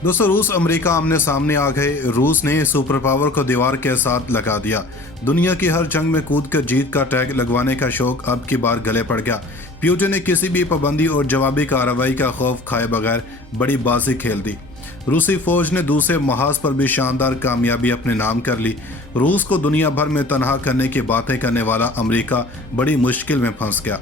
दोस्तों, रूस अमेरिका आमने सामने आ गए। रूस ने सुपर पावर को दीवार के साथ लगा दिया। दुनिया की हर जंग में कूद कर जीत का टैग लगवाने का शौक अब की बार गले पड़ गया। प्यूटिन ने किसी भी पाबंदी और जवाबी कार्रवाई का खौफ खाए बगैर बड़ी बाजी खेल दी। रूसी फौज ने दूसरे महाज पर भी शानदार कामयाबी अपने नाम कर ली। रूस को दुनिया भर में तनहा करने की बातें करने वाला अमेरिका बड़ी मुश्किल में फंस गया।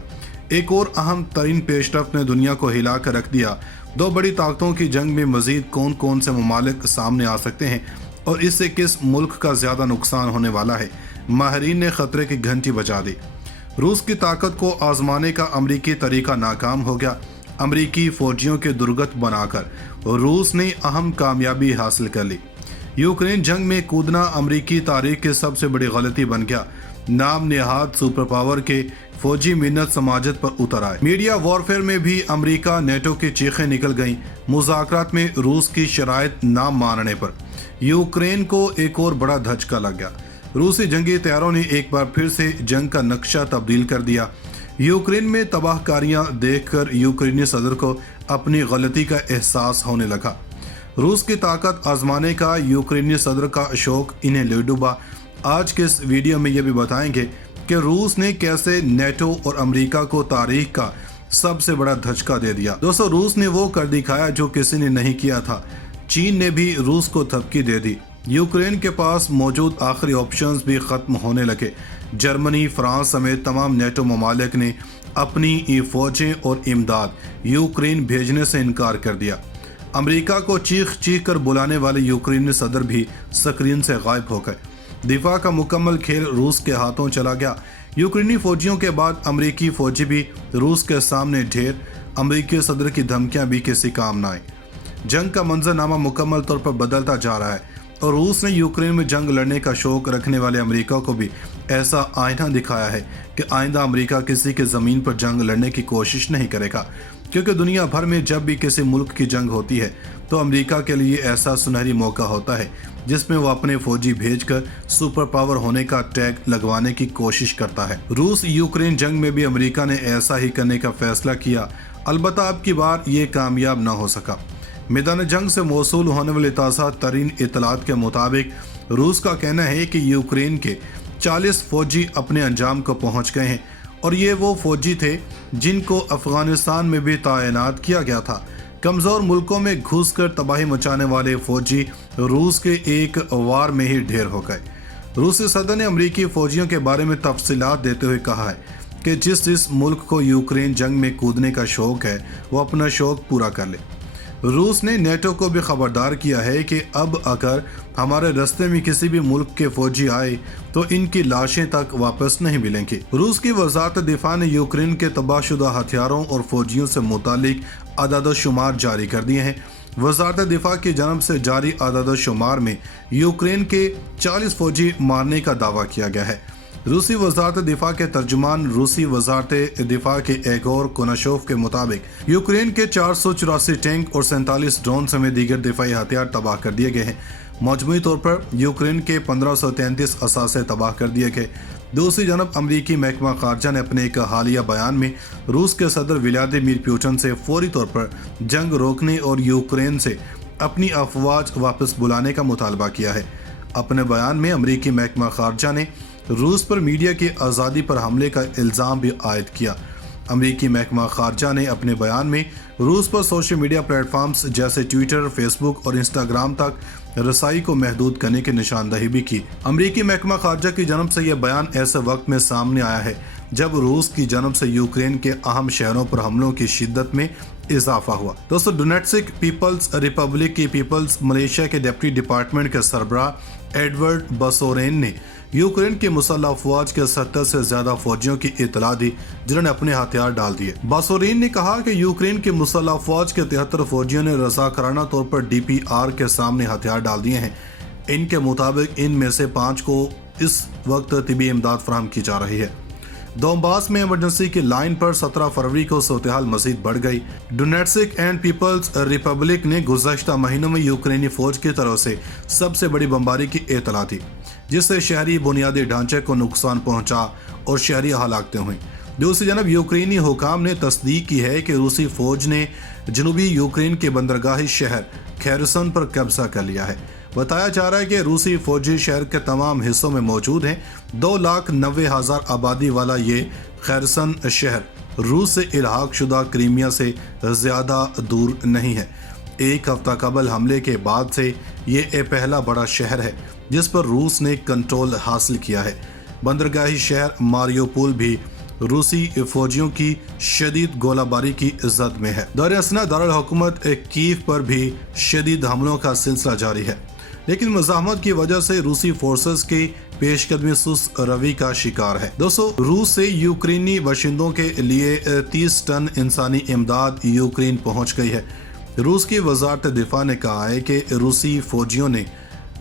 एक और अहम तरीन पेशरफ्त ने दुनिया को हिला कर रख दिया। दो बड़ी ताकतों की जंग में मजीद कौन कौन से ममालिक सामने आ सकते हैं और इससे किस मुल्क का ज्यादा नुकसान होने वाला है, माहिरीन ने खतरे की घंटी बजा दी। रूस की ताकत को आजमाने का अमरीकी तरीका नाकाम हो गया। अमरीकी फौजियों के दुर्गत बनाकर रूस ने अहम कामयाबी हासिल कर ली। यूक्रेन जंग में कूदना अमरीकी तारीख की सबसे बड़ी गलती बन गया। नाम नेहाद सुपर पावर के फौजी मिन्नत समाजत पर उतर आए। मीडिया वॉरफेयर में भी अमेरिका नेटो की चीखें निकल गईं। मुज़ाकरात में रूस की शराइत ना मानने पर यूक्रेन को एक और बड़ा धचका लग गया। रूसी जंगी तैयारों ने एक बार फिर से जंग का नक्शा तब्दील कर दिया। यूक्रेन में तबाहकारियां देखकर यूक्रेनी सदर को अपनी गलती का एहसास होने लगा। रूस की ताकत आजमाने का यूक्रेनी सदर का शौक इन्हें ले डूबा। आज के इस वीडियो में ये भी बताएंगे कि रूस ने कैसे नेटो और अमेरिका को तारीख का सबसे बड़ा धचका दे दिया। दोस्तों, रूस ने वो कर दिखाया जो किसी ने नहीं किया था। चीन ने भी रूस को थपकी दे दी। यूक्रेन के पास मौजूद आखिरी ऑप्शंस भी खत्म होने लगे। जर्मनी, फ्रांस समेत तमाम नेटो ममालिक ने अपनी फौजें और इमदाद यूक्रेन भेजने से इनकार कर दिया। अमेरिका को चीख चीख कर बुलाने वाले यूक्रेनी सदर भी स्क्रीन से गायब हो गए। दिफा का मुकम्मल खेल रूस के हाथों चला गया। यूक्रेनी फौजियों के बाद अमेरिकी फौजी भी रूस के सामने ढेर। अमेरिकी सदर की धमकियां भी किसी काम न आई। जंग का मंजरनामा मुकम्मल तौर पर बदलता जा रहा है और रूस ने यूक्रेन में जंग लड़ने का शौक रखने वाले अमेरिका को भी ऐसा आईना दिखाया है कि आइंदा अमेरिका किसी के ज़मीन पर जंग लड़ने की कोशिश नहीं करेगा, क्योंकि दुनिया भर में जब भी किसी मुल्क की जंग होती है तो अमेरिका के लिए ऐसा सुनहरी मौका होता है जिसमें वो अपने फौजी भेजकर सुपर पावर होने का टैग लगवाने की कोशिश करता है। रूस यूक्रेन जंग में भी अमेरिका ने ऐसा ही करने का फैसला किया। अलबत्ता अब की बार ये कामयाब न हो सका। मैदान जंग से मौसूल होने वाली ताज़ा तरीन इतलात के मुताबिक रूस का कहना है कि यूक्रेन के 40 फौजी अपने अंजाम को पहुंच गए हैं और ये वो फौजी थे जिनको अफगानिस्तान में भी तैनात किया गया था। कमज़ोर मुल्कों में घुसकर तबाही मचाने वाले फौजी रूस के एक वार में ही ढेर हो गए। रूसी सदर ने अमरीकी फौजियों के बारे में तफसीलात देते हुए कहा है कि जिस मुल्क को यूक्रेन जंग में कूदने का शौक है वो अपना शौक पूरा कर ले। रूस ने नेटो को भी खबरदार किया है कि अब अगर हमारे रास्ते में किसी भी मुल्क के फौजी आए तो इनकी लाशें तक वापस नहीं मिलेंगी। रूस की वजारत दिफा ने यूक्रेन के तबाहशुदा हथियारों और फौजियों से मुतालिक अदाद शुमार जारी कर दिए हैं। वजारत दिफा की जानब से जारी अदाद शुमार में यूक्रेन के 40 फौजी मारने का दावा किया गया है। रूसी वजारत दिफा के तर्जुमान रूसी वजारत दिफा के एगोर कोनाशोव के मुताबिक यूक्रेन के 484 टैंक और 47 ड्रोन समेत दीगर दिफाई हथियार तबाह कर दिए गए हैं। मजमूई तौर पर यूक्रेन के 1533 असासे तबाह कर दिए गए। दूसरी जानब अमरीकी महकमा खारजा ने अपने एक हालिया बयान में रूस के सदर व्लादिमीर पुतिन से फौरी तौर पर जंग रोकने और यूक्रेन से अपनी अफवाज वापस बुलाने का मुतालबा किया है। अपने बयान में अमरीकी महकमा खारजा ने रूस पर मीडिया की आज़ादी पर हमले का इल्ज़ाम भी आयद किया। अमरीकी महकमा खारजा ने अपने बयान में रूस पर सोशल मीडिया प्लेटफॉर्म्स जैसे ट्विटर, फेसबुक और इंस्टाग्राम तक रसाई को महदूद करने की निशानदही भी की। अमरीकी महकमा खारजा की जानब से यह बयान ऐसे वक्त में सामने आया है जब रूस की जानब से यूक्रेन के अहम शहरों पर हमलों की शिद्दत में इजाफा हुआ। दोस्तों, डोनेट्स्क पीपल्स रिपब्लिक की पीपल्स मलेशिया के डिप्टी डिपार्टमेंट के सरबराह एडवर्ड बसोरेन ने यूक्रेन की मुसल्लह अफवाज के 70 से ज्यादा फौजियों की इतला दी जिन्होंने अपने हथियार डाल दिए। बासोरीन ने कहा कि यूक्रेन की मुसल्लह अफवाज के 73 फौजियों ने रज़ाकाराना तौर पर DPR के सामने हथियार डाल दिए हैं। इनके मुताबिक इनमें से 5 को इस वक्त तिबी इमदाद फराहम की जा रही है। दोनबास में इमरजेंसी की लाइन पर 17 फरवरी को सूरत-ए-हाल मजीद बढ़ गई। डोनेट्स्क एंड पीपल्स रिपब्लिक ने गुज़श्ता महीनों में यूक्रेनी फौज की तरफ से सबसे बड़ी बमबारी की इतला दी, जिससे शहरी बुनियादी ढांचे को नुकसान पहुंचा और शहरी हलाकतें हुई। दूसरी जानब यूक्रेनी हुकाम ने तस्दीक की है कि रूसी फौज ने जनूबी यूक्रेन के बंदरगाही शहर خیرسن پر قبضہ کر لیا ہے۔ بتایا جا رہا ہے کہ روسی فوجی شہر کے تمام حصوں میں موجود ہیں۔ 2,90,000 آبادی والا یہ خیرسن شہر روس سے الحاق شدہ کریمیا سے زیادہ دور نہیں ہے۔ ایک ہفتہ قبل حملے کے بعد سے یہ پہلا بڑا شہر ہے جس پر روس نے کنٹرول حاصل کیا ہے۔ بندرگاہی شہر ماریوپول بھی روسی فوجیوں کی شدید گولہ باری کی زد میں ہے۔ دور اثنا دارالحکومت کیف پر بھی شدید حملوں کا سلسلہ جاری ہے، لیکن مزاحمت کی وجہ سے روسی فورسز کی پیش قدمی سست روی کا شکار ہے۔ دوستو، روس سے یوکرینی باشندوں کے لیے 30 ٹن انسانی امداد یوکرین پہنچ گئی ہے۔ روس کی وزارت دفاع نے کہا ہے کہ روسی فوجیوں نے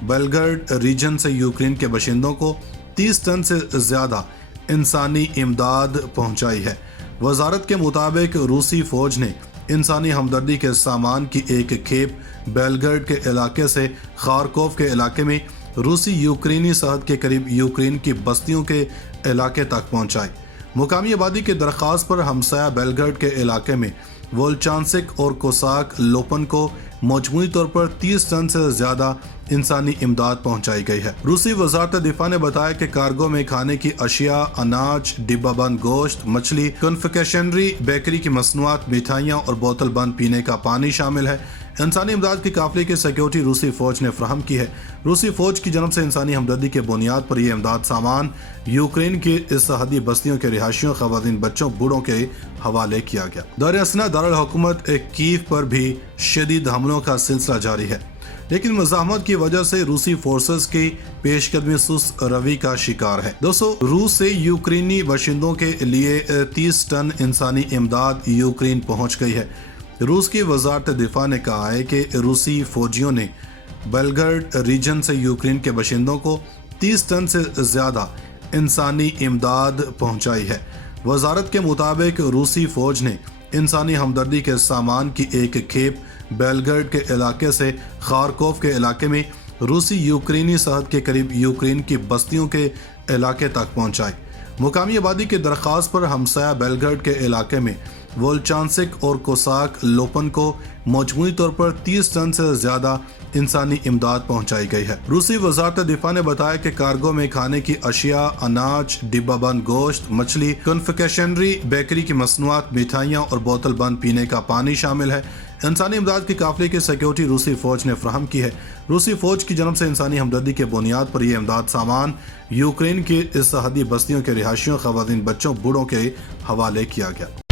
بیلگرڈ ریجن سے یوکرین کے باشندوں کو 30 ٹن سے زیادہ انسانی امداد پہنچائی ہے۔ وزارت کے مطابق روسی فوج نے انسانی ہمدردی کے سامان کی ایک کھیپ بیلگرڈ کے علاقے سے خارکوف کے علاقے میں روسی یوکرینی سرحد کے قریب یوکرین کی بستیوں کے علاقے تک پہنچائی۔ مقامی آبادی کی درخواست پر ہمسایہ بیلگرڈ کے علاقے میں وولچانسک اور کوساک لوپن کو مجموعی طور پر 30 ٹن سے زیادہ انسانی امداد پہنچائی گئی ہے۔ روسی وزارت دفاع نے بتایا کہ کارگو میں کھانے کی اشیاء، اناج، ڈبہ بند گوشت، مچھلی، کنفیکشنری، بیکری کی مصنوعات، مٹھائیاں اور بوتل بند پینے کا پانی شامل ہے۔ انسانی امداد کی قافلے کی سیکیورٹی روسی فوج نے فراہم کی ہے۔ روسی فوج کی جانب سے انسانی ہمدردی کے بنیاد پر یہ امداد سامان یوکرین کی اس سرحدی بستیوں کے رہائشیوں، خواتین، بچوں، بوڑھوں کے حوالے کیا گیا۔ دور اثنا دارالحکومت کیف پر بھی شدید حملوں کا سلسلہ جاری ہے، لیکن مزاحمت کی وجہ سے روسی فورسز کی پیش قدمی سست روی کا شکار ہے۔ دوستو، روس سے یوکرینی باشندوں کے لیے 30 ٹن انسانی امداد یوکرین پہنچ گئی ہے۔ روس کی وزارت دفاع نے کہا ہے کہ روسی فوجیوں نے بیلگرڈ ریجن سے یوکرین کے باشندوں کو 30 ٹن سے زیادہ انسانی امداد پہنچائی ہے۔ وزارت کے مطابق روسی فوج نے انسانی ہمدردی کے سامان کی ایک کھیپ بیلگرڈ کے علاقے سے خارکوف کے علاقے میں روسی یوکرینی سرحد کے قریب یوکرین کی بستیوں کے علاقے تک پہنچائی۔ مقامی آبادی کی درخواست پر ہمسایہ بیلگرڈ کے علاقے میں وولچانسک اور کوساک لوپن کو مجموعی طور پر 30 ٹن سے زیادہ انسانی امداد پہنچائی گئی ہے۔ روسی وزارت دفاع نے بتایا کہ کارگو میں کھانے کی اشیاء، اناج، ڈبہ بند گوشت، مچھلی، کنفیکشنری، بیکری کی مصنوعات، مٹھائیاں اور بوتل بند پینے کا پانی شامل ہے۔ انسانی امداد کی قافلے کی سیکیورٹی روسی فوج نے فراہم کی ہے۔ روسی فوج کی جانب سے انسانی ہمدردی کے بنیاد پر یہ امداد سامان یوکرین کی اس سرحدی بستیوں کے رہائشیوں، خواتین، بچوں، بوڑھوں کے حوالے کیا گیا۔